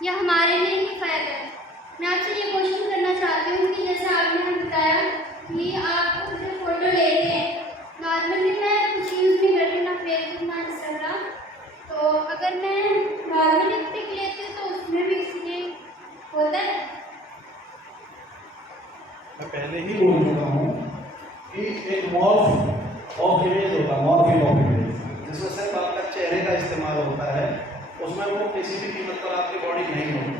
यह हमारे लिए ही फ़ायदा है। मैं आपसे ये क्वेश्चन करना चाहती हूँ कि जैसे आपने हमें बताया कि आप जो फ़ोटो लेते हैं, नॉर्मली मैं कुछ यूज़ नहीं करती, ना फेसबुक ना इंस्टाग्राम। तो अगर मैं नॉर्मली पिक लेती हूँ तो उसमें भी इसलिए होता है। मैं पहले ही बोल चुका हूँ कि एक मॉर्फ ऑफ इमेज होता है, मॉर्फिंग ऑफ इमेज, जिसमें सिर्फ आपका चेहरे का इस्तेमाल होता है। उसमें वो किसी भी कीमत पर आपकी बॉडी नहीं होती,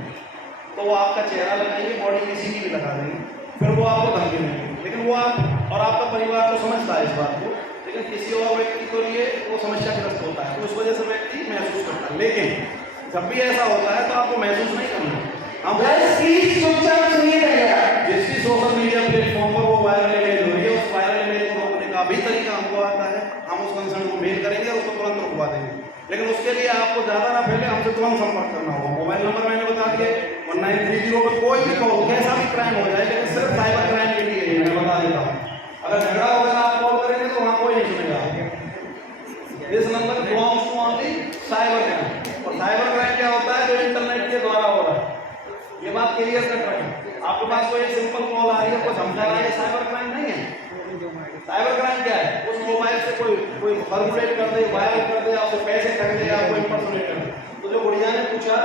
तो वो आपका चेहरा लगाएंगे, बॉडी किसी की भी लगा देंगे, फिर वो आपको धमकी देंगे। लेकिन वो आप और आपका परिवार तो समझता है इस बात को, लेकिन किसी और व्यक्ति के लिए वो समस्याग्रस्त होता है, तो उस वजह से व्यक्ति महसूस करता है। लेकिन जब भी ऐसा होता है तो आपको महसूस नहीं करना। हम जिस भी सोशल मीडिया प्लेटफॉर्म पर वो वायरल इमेज हो रही है, उस वायरल इमेज को रोकने का भी तरीका हमको आता है। हम उस कंसर्न को मेल करेंगे और उसको तुरंत रुकवा देंगे। लेकिन उसके लिए आपको ज़्यादा ना पहले हमसे तुरंत संपर्क करना होगा। मोबाइल नंबर मैंने बता दिए 1930 पर कोई भी कॉल, कैसा भी क्राइम हो जाए, लेकिन सिर्फ साइबर क्राइम के लिए मैं बता देता हूँ। अगर झगड़ा वगैरह आप कॉल करेंगे तो वहाँ कोई नहीं सुनेगा। इस number belongs to only cyber crime. और साइबर क्राइम क्या होता है? जो इंटरनेट के द्वारा हो रहा है। ये बात क्लियर कर रहे हैं। आपके पास कोई सिंपल कॉल आ रही है, कुछ समझा रहा है, साइबर क्राइम नहीं है। साइबर क्राइम क्या है? उस मोबाइल से कोई फॉर्मुलेट कर दे, वायरल कर दे, आपसे पैसे ठग दे, आपको इंपर्सोनेट कर दे। तो जो गुड़िया ने पूछा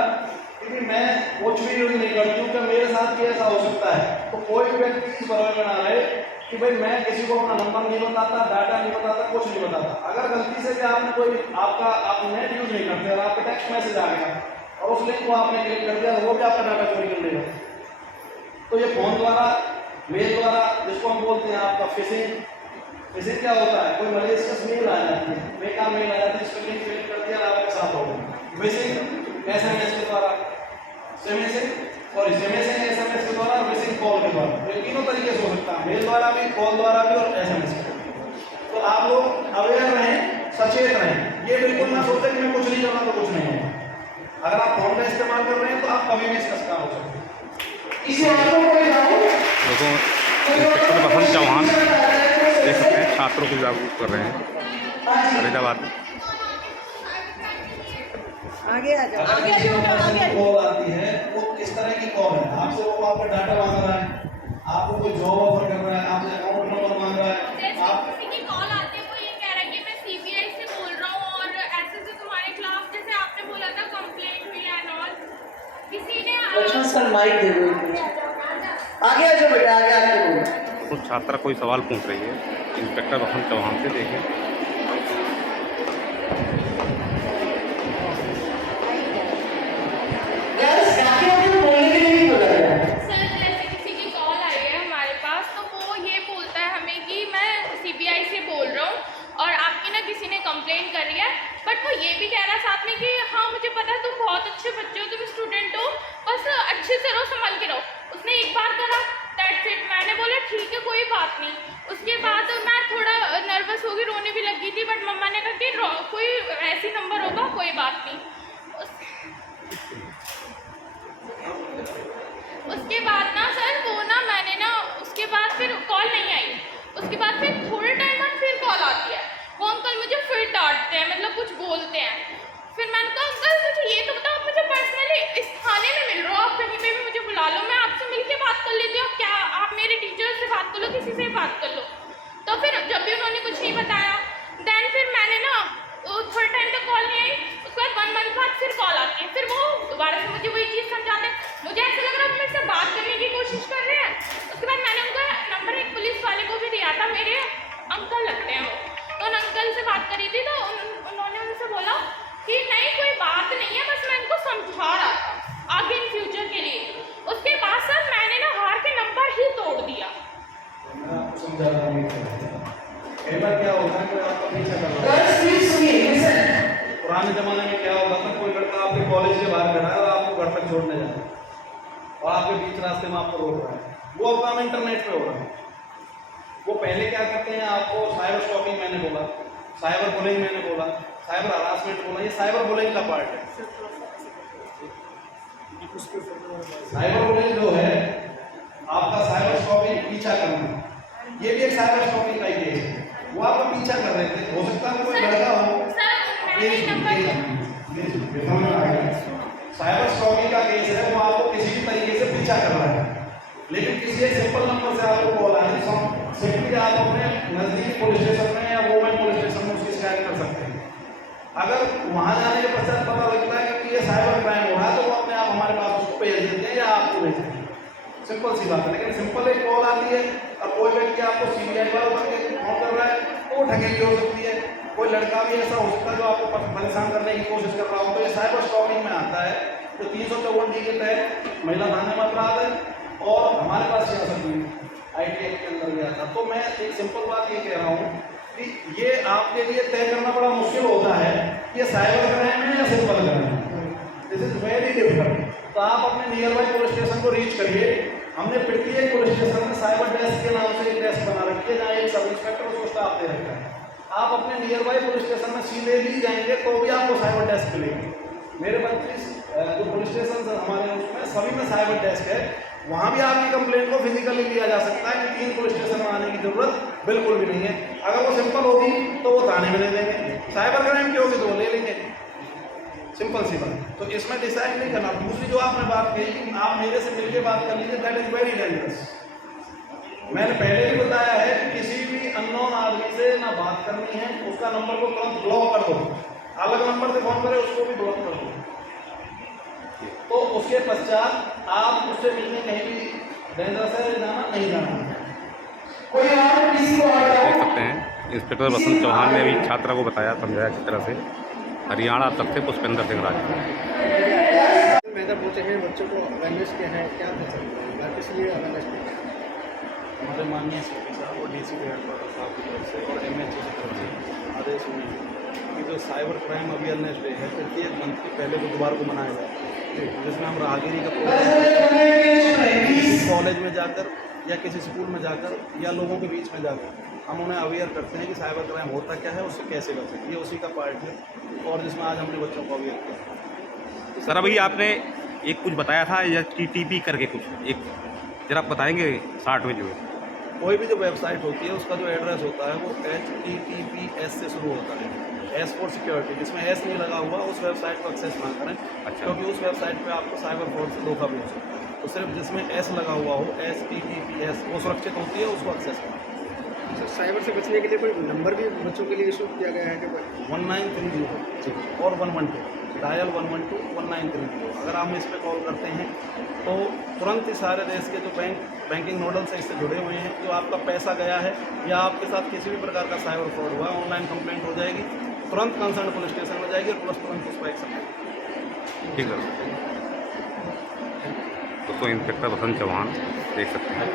कि मैं कुछ भी यूज नहीं करती हूँ, क्या मेरे साथ भी ऐसा हो सकता है? तो कोई भी व्यक्ति इस भरोसे में ना रहे कि भाई मैं किसी को अपना नंबर नहीं बताता, डाटा नहीं बताता, कुछ नहीं बताता। अगर गलती से भी आपने कोई आप नेट यूज नहीं करते और आपका टेक्स्ट मैसेज आ गया और उस लिंक को आपने क्लिक कर दिया, वो भी आपका डाटा चोरी कर लेगा। तो ये फोन द्वारा, मेल द्वारा, जिसको हम बोलते हैं आपका फिशिंग। फिशिंग क्या होता है? कोई मलेशियस मेल आ जाती है, बेकार मेल आ जाती है, जिसको लिंक क्लिक कर दिया आपके साथ हो गया। फिशिंग एसएमएस के द्वारा, एसएमएस के द्वारा, फिशिंग कॉल के द्वारा। ये तीनों तरीके से हो सकता है, मेल द्वारा भी, कॉल द्वारा भी और एसएमएस के द्वारा। तो आप लोग अवेयर रहें, सचेत रहें। ये बिल्कुल ना सोचें कि मैं कुछ नहीं कर रहा तो कुछ नहीं होगा। अगर आप फोन का इस्तेमाल कर रहे हैं तो आप कभी भी इसका शिकार हो सकते हैं। देखो, इंस्पेक्टर बसंत चौहान देख सकते हैं छात्रों को जागरूक कर रहे हैं फरीदाबाद में। आगे आ जाओ, आगे आ जाओ, आगे आ जाओ। कॉल आती है, वो किस तरह की कॉल है? आपसे वो आपका डाटा मांग रहा है, आपको कोई जॉब ऑफर कर रहा है, आपसे अकाउंट नंबर मांग रहा है। आप किसी की कॉल आती है, वो ये कह रहा है कि मैं सीबीआई से बोल रहा हूँ और ऐसे तुम्हारे खिलाफ, जैसे आपने बोला था, कंप्लेंट हुई एंड ऑल। किसी ने बच्चों सर माइक दे दो, आगे आ जाओ बेटा, आगे आके बोलो। तो छात्रा कोई सवाल पूछ रही है इंस्पेक्टर बसंत चौहान से, देखें। सर जैसे किसी की कॉल आई है हमारे पास, तो वो ये बोलता है हमें कि मैं सीबीआई से बोल रहा हूँ और आपकी ना किसी ने कंप्लेंट करी है। बट वो ये भी कह रहा है साथ में कि हाँ मुझे पता है तुम बहुत अच्छे बच्चे हो, तुम स्टूडेंट हो, बस अच्छे से रहो, संभल के रहो। उसने एक बार करा, दैट्स इट। मैंने बोला ठीक है कोई बात नहीं। उसके बाद मैं थोड़ा नर्वस हो गई, रोने भी लगी थी, बट मम्मा ने कहा कि कोई ऐसी नंबर होगा, कोई बात नहीं। उसके बाद ना सर वो ना मैंने ना उसके बाद फिर कॉल नहीं आई। उसके बाद फिर थोड़े टाइम बाद फिर कॉल आती है। वो अंकल मुझे फिर डांटते हैं, मतलब कुछ बोलते हैं। फिर मैंने कहा अंकल मुझे ये तो बताओ, आप मुझे पर्सनली इस थाने में मिल रहे हो, आप कहीं पे भी मुझे बुला लो, मैं आपसे मिलके बात कर लेती हूँ। क्या आप मेरे टीचर से बात कर लो, किसी से बात कर लो। तो फिर जब भी उन्होंने कुछ नहीं बताया, देन फिर मैंने ना थोड़े टाइम तक कॉल नहीं आई। उसके बाद 1 मंथ बाद फिर कॉल आती है, फिर वो दोबारा से मुझे वही चीज़ समझाते हैं। मुझे ऐसा लग रहा है वो मेरे से बात करने की कोशिश कर रहे हैं। उसके बाद मैंने उनका नंबर एक पुलिस वाले को भी दिया था, मेरे अंकल लगते हैं वो, तो उन अंकल से बात करी थी। तो उन्होंने उनसे बोला कि नहीं कोई बात नहीं है, बस मैं इनको समझा रहा था आगे इन फ्यूचर के लिए। उसके बाद सर मैंने ना हार के नंबर ही तोड़ दिया। मैं आपको समझा रहा हूँ। कई बार क्या होता है कि आपका पीछा कर रहा है। पुराने जमाने में क्या होता था, कोई लड़का आपके कॉलेज के बाहर खड़ा है और आपको घर तक छोड़ने जाता है और आपके बीच रास्ते में आपको रोक रहा है। वो अब काम इंटरनेट पे हो रहा है। वो पहले क्या करते हैं, आपको साइबर स्टॉकिंग मैंने बोला, साइबर बुलिंग मैंने बोला, साइबर हरासमेंट बोला, ये साइबर बुलिंग का पार्ट है। साइबर बुलिंग जो है आपका साइबर स्टॉकिंग, पीछा करना, ये भी एक साइबर स्टॉकिंग का ही केस है। वो आपका पीछा कर रहे थे, हो सकता है कोई लड़का हो। साइबर स्टॉकिंग का केस है, वो आपको किसी भी तरीके से पीछा कर रहा है, लेकिन किसी एक सिंपल नंबर से आपको कॉल आ रही है, सिंपली आप अपने नजदीकी पुलिस स्टेशन में या वोमेन पुलिस स्टेशन में उसकी शिकायत कर सकते हैं। अगर वहां जाने के पश्चात पता लगता है कि ये साइबर क्राइम हो रहा है, तो वो अपने आप हमारे पास उसको भेज देते हैं या आपको भेज देते हैं। सिंपल सी बात है। लेकिन सिंपल एक कॉल आती है, अब कोई व्यक्ति आपको सीबीआई वाला करके फोन कर रहा है, तो वो ठगेगी हो सकती है। कोई लड़का भी ऐसा हो सकता है जो आपको परेशान करने की कोशिश कर रहा हो, तो ये साइबर स्टॉकिंग में आता है। तो 354D के तहत महिला थाने में अपराध है और हमारे पास 66 IT एक्ट के अंदर भी आता है। तो मैं एक सिंपल बात ये कह रहा हूँ कि ये आपके लिए तय करना बड़ा मुश्किल होता है कि ये साइबर क्राइम है या सिंपल क्राइम है। This is very difficult. तो आप अपने नियर बाई पुलिस स्टेशन को रीच करिए। हमने प्रत्येक पुलिस स्टेशन में साइबर डेस्क के नाम से एक डेस्क बना रखी है, जहाँ एक सब इंस्पेक्टर उसको स्टाफ दे रखा है। आप अपने नियर बाई पुलिस स्टेशन में सीधे भी जाएंगे तो भी आपको साइबर डेस्क मिलेगी। मेरे 32 जो पुलिस स्टेशन हमारे उसमें सभी में साइबर डेस्क है। वहाँ भी आपकी कंप्लेंट को फिजिकली लिया जा सकता है कि 3 पुलिस स्टेशन में आने की जरूरत बिल्कुल भी नहीं है। अगर वो सिंपल होगी तो वो थाने में ले लेंगे, साइबर क्राइम की होगी तो वो ले लेंगे। सिंपल सी बात। तो इसमें डिसाइड नहीं करना। दूसरी जो आपने बात कही कि आप मेरे से मिलकर बात कर लीजिए, दैट इज वेरी डेंजरस। मैंने पहले भी बताया है कि किसी भी अननोन आदमी से ना बात करनी है, उसका नंबर को तुरंत ब्लॉक कर दो। अलग नंबर से फोन करे उसको भी ब्लॉक कर दो। तो उसके पश्चात आप उससे मिलने कहीं भी डेंजरस है जाना नहीं जाना। कोई और किसी को देख सकते हैं इंस्पेक्टर वसंत चौहान ने अभी छात्रा को बताया, समझाया अच्छी तरह से। हरियाणा तक से पुष्पेंद्र सिंह राज। मैडम पूछे हैं बच्चों को अवेयरनेस क्या है, क्या कर सकते हैं, किस लिए अवेयरनेस है? हमारे माननीय सीपी साहब और DC हेडक्वार्टर साहब की तरफ से और MHO की तरफ से आदेश हुए हैं कि जो साइबर क्राइम अवेयरनेस डे है प्रत्येक मंथ के पहले बुधवार को मनाया जाता है, जिसमें हम राहगिरी का प्रोग्राम कॉलेज में जाकर या किसी स्कूल में जाकर या लोगों के बीच में जाकर हम उन्हें अवेयर करते हैं कि साइबर क्राइम होता क्या है, उससे कैसे बचें। ये उसी का पार्ट है और जिसमें आज हमने बच्चों को अवेयर किया। सर अभी आपने एक कुछ बताया था या TTP करके कुछ एक जरा बताएंगे शॉर्ट में जो है। कोई भी जो वेबसाइट होती है उसका जो एड्रेस होता है वो HTTPS से शुरू होता है, S फॉर सिक्योरिटी। जिसमें S नहीं लगा हुआ उस वेबसाइट को एक्सेस ना करें। अच्छा। क्योंकि उस वेबसाइट पे आपको साइबर फ्रॉड से धोखा भी हो सकता है। तो सिर्फ जिसमें S लगा हुआ हो, HTTPS, वो सुरक्षित होती है, उसको एक्सेस करें। सर साइबर से बचने के लिए कोई नंबर भी बच्चों के लिए इशू किया गया है कि 1930 और 112 डायल 112 1930। अगर आप इस पर कॉल करते हैं तो तुरंत ही सारे देश के जो बैंकिंग नोडल से इससे जुड़े हुए हैं, जो आपका पैसा गया है या आपके साथ किसी भी प्रकार का साइबर फ्रॉड हुआ है, ऑनलाइन कंप्लेंट हो जाएगी, तुरंत कंसर्न पुलिस स्टेशन में जाएगी और पुलिस तुरंत उस पर एक्शन लेगी। ठीक है दोस्तों, इंस्पेक्टर वसंत चौहान देख सकते हैं।